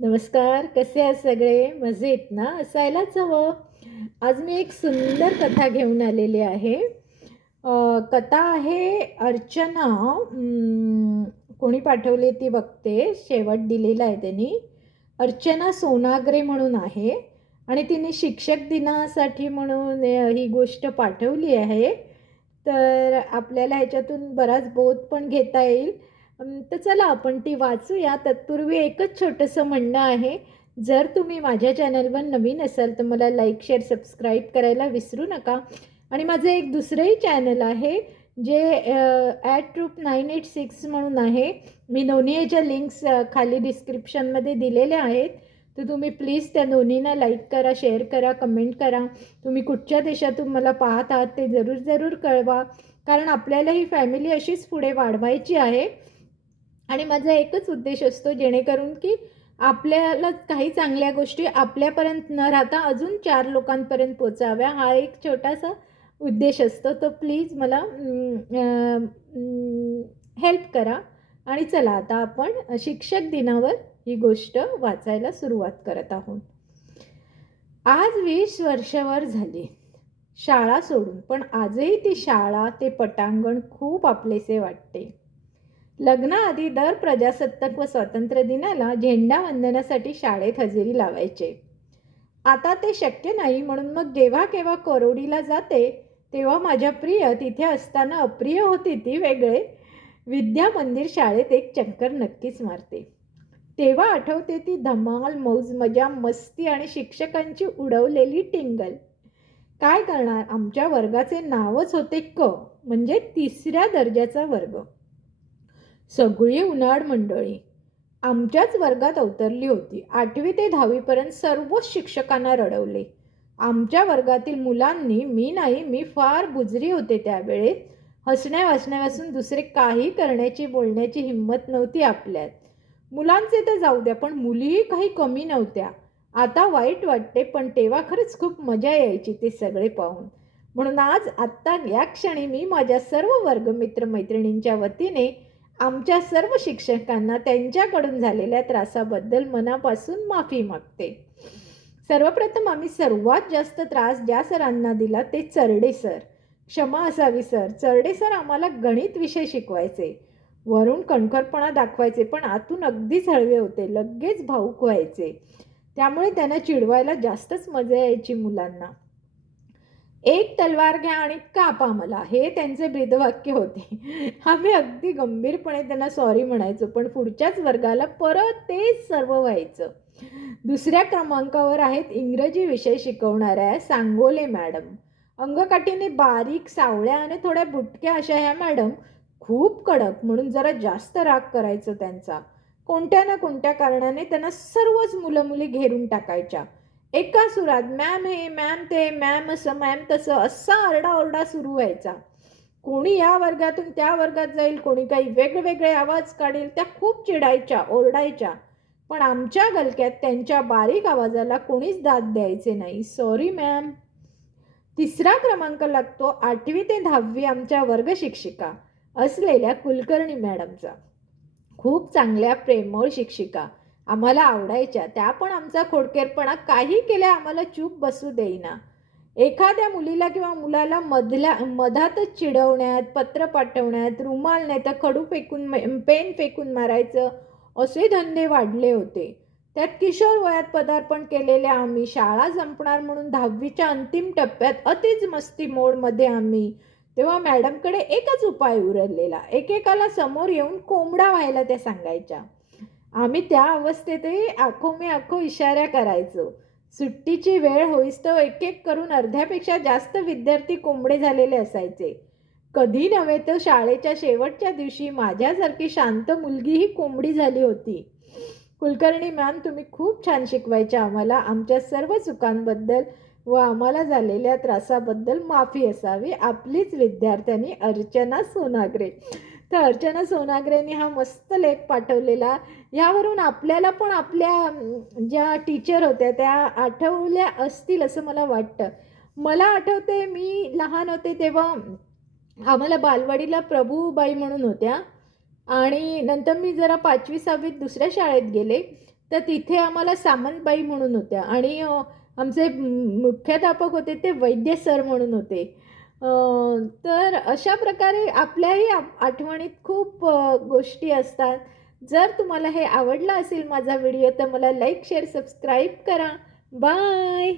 नमस्कार, कसे आहात सगळे? मजेत ना? असायलाच हवं. आज मी एक सुंदर कथा घेऊन आलेली आहे. कथा आहे अर्चना. कोणी पाठवली ती बघते. शेवट दिलेला आहे त्यांनी. अर्चना सोनाग्रे म्हणून आहे आणि तिने शिक्षक दिनासाठी म्हणून ही गोष्ट पाठवली आहे. तर आपल्याला ह्याच्यातून बराच बोध पण घेता येईल. तर चला आपण ती वाचूया. तत्पूर्वी एकच छोटंसं म्हणणं आहे. जर तुम्ही माझ्या चॅनलवर नवीन असाल तर मला लाईक, शेअर, सबस्क्राईब करायला विसरू नका. आणि माझं एक दुसरंही चॅनल आहे जे @troop986 म्हणून आहे. मी दोन्ही याच्या लिंक्स खाली डिस्क्रिप्शनमध्ये दिलेल्या आहेत. तर तुम्ही प्लीज त्या दोन्हींना लाईक करा, शेअर करा, कमेंट करा. तुम्ही कुठच्या देशातून मला पाहत आहात ते जरूर कळवा. कारण आपल्याला ही फॅमिली अशीच पुढे वाढवायची आहे. आणि माझा एकच उद्देश असतो जेणेकरून की आपल्याला काही चांगल्या गोष्टी आपल्यापर्यंत न राहता अजून 4 लोकांपर्यंत पोचाव्या, हा एक छोटासा उद्देश असतो. तर प्लीज मला हेल्प करा. आणि चला आता आपण शिक्षक दिनावर ही गोष्ट वाचायला सुरुवात करत आहोत. आज 20 वर्षावर झाली शाळा सोडून, पण आजही ती शाळा, ते पटांगण खूप आपलेसे वाटते. लग्नाआधी दर प्रजासत्ताक व स्वातंत्र्य दिनाला झेंडा वंदनासाठी शाळेत हजेरी लावायचे. आता ते शक्य नाही, म्हणून मग जेव्हा केव्हा कोरोडीला जाते तेव्हा माझ्या प्रिय तिथे असताना अप्रिय होती ती वेगळे, विद्या मंदिर शाळेत एक चक्कर नक्कीच मारते. तेव्हा आठवते ती धमाल, मौज मजा, मस्ती आणि शिक्षकांची उडवलेली टिंगल. काय करणार, आमच्या वर्गाचे नावच होते म्हणजे 3ऱ्या दर्जाचा वर्ग. सगळी उन्हाळ मंडळी आमच्याच वर्गात अवतरली होती. 8वी ते 10वी सर्वच शिक्षकांना रडवले. आमच्या वर्गातील मुलांनी, मी नाही, मी फार बुजरी होते त्यावेळेत, हसण्या वाचण्यापासून दुसरे काही करण्याची, बोलण्याची हिंमत नव्हती आपल्यात. मुलांचे तर जाऊ द्या, पण मुलीही काही कमी नव्हत्या. आता वाईट वाटते, पण तेव्हा खरंच खूप मजा यायची ते सगळे पाहून. म्हणून आज आत्ता या क्षणी मी माझ्या सर्व वर्गमित्र-मैत्रिणींच्या वतीने आमच्या सर्व शिक्षकांना त्यांच्याकडून झालेल्या त्रासाबद्दल मनापासून माफी मागते. सर्वप्रथम आम्ही सर्वात जास्त त्रास ज्या सरांना दिला ते चरडे सर. क्षमा असावी सर. चरडे सर आम्हाला गणित विषय शिकवायचे. वरून कणखरपणा दाखवायचे, पण आतून अगदीच हळवे होते. लगेच भावूक व्हायचे. त्यामुळे त्यांना चिडवायला जास्तच मजा यायची मुलांना. एक तलवार घ्या आणि कापा मला, हे त्यांचे ब्रीदवाक्य होते. आम्ही अगदी गंभीरपणे त्यांना सॉरी म्हणायचो, पण पुढच्याच वर्गाला परत तेच सर्व व्हायचं. दुसऱ्या क्रमांकावर आहेत इंग्रजी विषय शिकवणाऱ्या सांगोले मॅडम. अंगकाठीने बारीक, सावळ्या आणि थोड्या बुटक्या अशा ह्या मॅडम. खूप कडक, म्हणून जरा जास्त राग करायचो त्यांचा. कोणत्या ना कोणत्या कारणाने त्यांना सर्वच मुलं मुली घेरून टाकायच्या. एका सुरात मॅम हे, मॅम ते, मॅम असं, मॅम तसं, असा आरडाओरडा सुरू व्हायचा. कोणी या वर्गातून त्या वर्गात जाईल, कोणी काही वेगवेगळे आवाज काढेल, त्या खूप चिडायच्या, ओरडायच्या. पण आमच्या गलक्यात त्यांच्या बारीक आवाजाला कोणीच दाद द्यायचे नाही. Sorry ma'am. 3रा क्रमांक लागतो 8वी ते 10वी आमच्या वर्ग शिक्षिका असलेल्या कुलकर्णी मॅडमचा. खूप चांगल्या, प्रेमळ शिक्षिका. आम्हाला आवडायच्या. त्या पण आमचा खोडकेरपणा काही केल्या आम्हाला चूप बसू देईना. एखाद्या मुलीला किंवा मुलाला मधातच चिडवण्यात, पत्र पाठवण्यात, रुमाल नाही तर खडू फेकून, पेन फेकून मारायचं, असे धंदे वाढले होते. त्यात किशोर वयात पदार्पण केलेल्या आम्ही, शाळा संपणार म्हणून 10वीच्या अंतिम टप्प्यात अतिच मस्ती मोडमध्ये आम्ही. तेव्हा मॅडमकडे एकच उपाय उरलेला. एकेकाला समोर येऊन कोंबडा व्हायला त्या सांगायच्या. आम्ही त्या अवस्थेतही आखो में आखो इशाऱ्या करायचो. सुट्टीची वेळ होईस्तोवर एक एक करून अर्ध्यापेक्षा जास्त विद्यार्थी कोंबडे झालेले असायचे. कधी नव्हे तर शाळेच्या शेवटच्या दिवशी माझ्यासारखी शांत मुलगीही कोंबडी झाली होती. कुलकर्णी मॅम, तुम्ही खूप छान शिकवायच्या आम्हाला. आमच्या सर्व चुकांबद्दल व आम्हाला झालेल्या त्रासाबद्दल माफी असावी. आपलीच विद्यार्थिनी अर्चना सोनाग्रे. तर अर्चना सोनाग्रेंनी हा मस्त लेख पाठवलेला. यावरून आपल्याला पण आपल्या ज्या टीचर होत्या त्या आठवल्या असतील असं मला वाटतं. मला आठवते मी लहान होते तेव्हा आम्हाला बालवाडीला प्रभूबाई म्हणून होत्या. आणि नंतर मी जरा 5वी 6वीत दुसऱ्या शाळेत गेले. तर तिथे आम्हाला सामंतबाई म्हणून होत्या आणि आमचे मुख्याध्यापक होते ते वैद्य सर म्हणून होते. तर अशा प्रकारे आपल्याही आठवणीत खूप गोष्टी असतात. जर तुम्हाला हे आवडलं असेल माझा व्हिडिओ तर मला लाईक, शेअर, सबस्क्राईब करा. बाय.